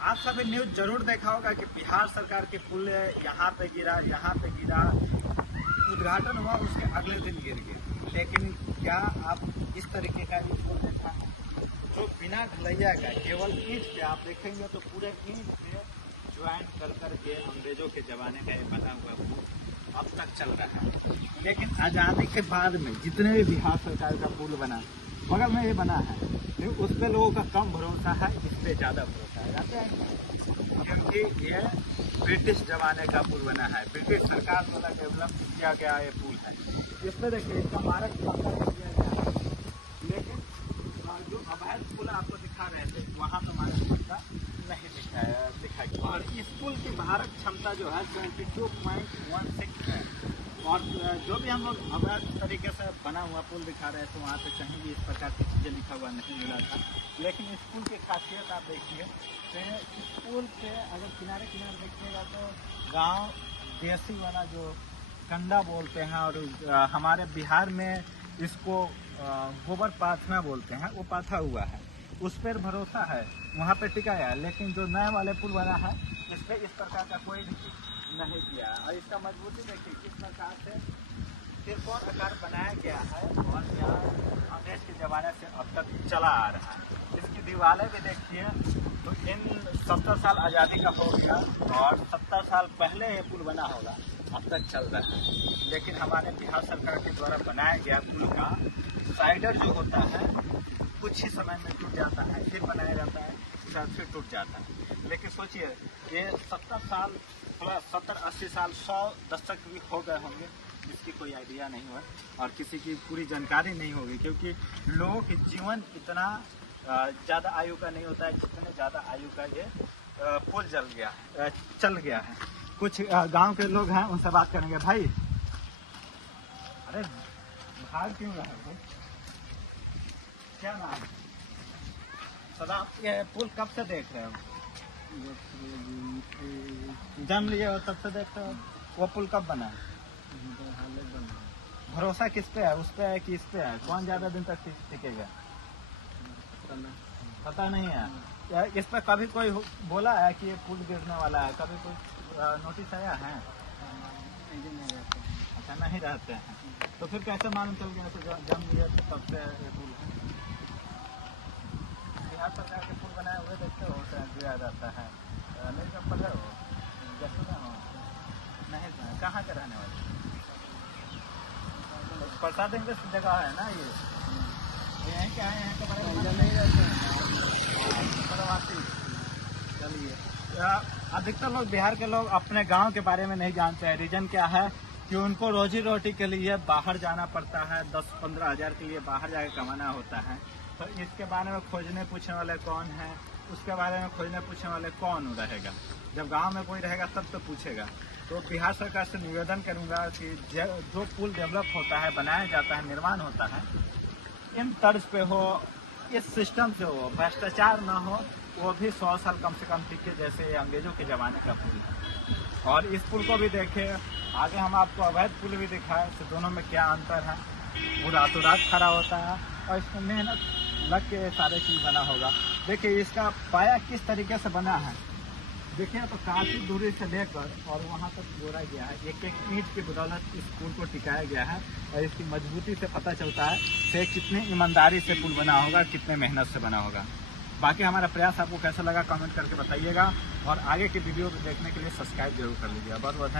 आप सभी न्यूज जरूर देखा होगा कि बिहार सरकार के पुल यहाँ पे गिरा, उद्घाटन हुआ, उसके अगले दिन गिर गए। लेकिन क्या आप इस तरीके का ये पुल देखा है जो बिना ढलैया का केवल ईंट पे, आप देखेंगे तो पूरे ईंट पे ज्वाइन कर करके अंग्रेजों के जमाने का ये बना हुआ पुल अब तक चल रहा है। लेकिन आज़ादी के बाद में जितने भी बिहार सरकार का पुल बना, बगल में ये बना है, लेकिन उस पर लोगों का कम भरोसा है, इस पर ज़्यादा भरोसा है। जाते हैं क्योंकि ये ब्रिटिश जमाने का पुल बना है, ब्रिटिश सरकार द्वारा डेवलप किया गया ये पुल है। इस पर देखिए इसका मारक क्षमता किया गया है, लेकिन जो अवैध पुल आपको दिखा रहे थे वहाँ तो मारक क्षमता नहीं दिखा गया। और इस पुल की मारक क्षमता जो है 22.16 है। और जो भी हम लोग अवैध तरीके से बना हुआ पुल दिखा रहे थे वहाँ पे कहीं भी इस प्रकार की चीज़ें लिखा हुआ नहीं मिला था। लेकिन इस पुल की खासियत आप देखिए, तो इस पुल पे अगर किनारे किनारे देखिएगा तो गांव देसी वाला जो कंडा बोलते हैं, और हमारे बिहार में इसको गोबर पाथना बोलते हैं, वो पाथा हुआ है, उस पर भरोसा है, वहाँ पे टिका है। लेकिन जो नए वाले पुल बना है इस पर इस प्रकार का कोई नहीं किया। और इसका मजबूती देखिए किस प्रकार से त्रिकोण आकार बनाया गया है, और यहाँ अंग्रेज के ज़माने से अब तक चला आ रहा है। इसकी दीवारें भी देखिए तो इन 70 साल आज़ादी का हो गया और 70 साल पहले ये पुल बना होगा, अब तक चल रहा है। लेकिन हमारे बिहार सरकार के द्वारा बनाया गया पुल का साइडर जो होता है कुछ ही समय में टूट जाता है, फिर बनाया जाता है, फिर टूट जाता है। लेकिन सोचिए ये 70 साल प्लस 70-80 साल 100 दशक भी हो गए होंगे, इसकी कोई आइडिया नहीं हुआ और किसी की पूरी जानकारी नहीं होगी, क्योंकि लोगों के जीवन इतना ज़्यादा आयु का नहीं होता है जितने ज़्यादा आयु का ये पुल चल गया है। कुछ गांव के लोग हैं, उनसे बात करेंगे। भाई अरे भाग क्यों रहे हो, क्या नाम? सदा आप ये पुल कब से देख रहे हो? जन्म लिए हो तब से देखते हो? वो पुल कब बना है? भरोसा किस पे है, उस पे है कि इस पे है? कौन ज्यादा दिन तक टिकेगा पता नहीं है। इस पे कभी कोई बोला है कि ये पुल गिरने वाला है? कभी कोई नोटिस आया है? अच्छा, नहीं रहते हैं तो फिर कैसे मालूम चल गया? तो जन्म लिए थे तब से ये पुल है। बिहार सरकार के पुल बनाए हुए देखते हो गिरा जाता है, नहीं जब पढ़े हो जैसे ना हो नहीं। कहाँ के रहने वाले? प्रसाद इंग्लिश जगह है ना ये यहीं के आए हैं तो बड़े नहीं रहते हैं प्रवासी। चलिए, अधिकतर लोग बिहार के लोग अपने गांव के बारे में नहीं जानते हैं। रीजन क्या है कि उनको रोजी रोटी के लिए बाहर जाना पड़ता है, 10-15 हज़ार के लिए बाहर जाकर कमाना होता है। तो इसके बारे में खोजने पूछने वाले कौन है, उसके बारे में खोजने पूछने वाले कौन रहेगा? जब गांव में कोई रहेगा तब तो पूछेगा। तो बिहार सरकार से निवेदन करूंगा कि जो पुल डेवलप होता है, बनाया जाता है, निर्माण होता है, इन तर्ज पे हो, इस सिस्टम से हो, भ्रष्टाचार ना हो, वो भी 100 साल कम से कम टिके जैसे अंग्रेजों के ज़माने का पुल है। और इस पुल को भी देखें, आगे हम आपको अवैध पुल भी दिखाए, तो दोनों में क्या अंतर है। वो रातों रात खड़ा होता है और इसमें मेहनत लग के सारे चीज़ बना होगा। देखिए इसका पाया किस तरीके से बना है, देखिए तो काफ़ी दूरी से लेकर और वहाँ तक जोड़ा गया है। एक एक ईंट की बदौलत इस पुल को टिकाया गया है और इसकी मजबूती से पता चलता है कि कितनी ईमानदारी से पुल बना होगा, कितने मेहनत से बना होगा। बाकी हमारा प्रयास आपको कैसा लगा कमेंट करके बताइएगा, और आगे की वीडियो देखने के लिए सब्सक्राइब जरूर कर लीजिएगा। बहुत बहुत धन्यवाद।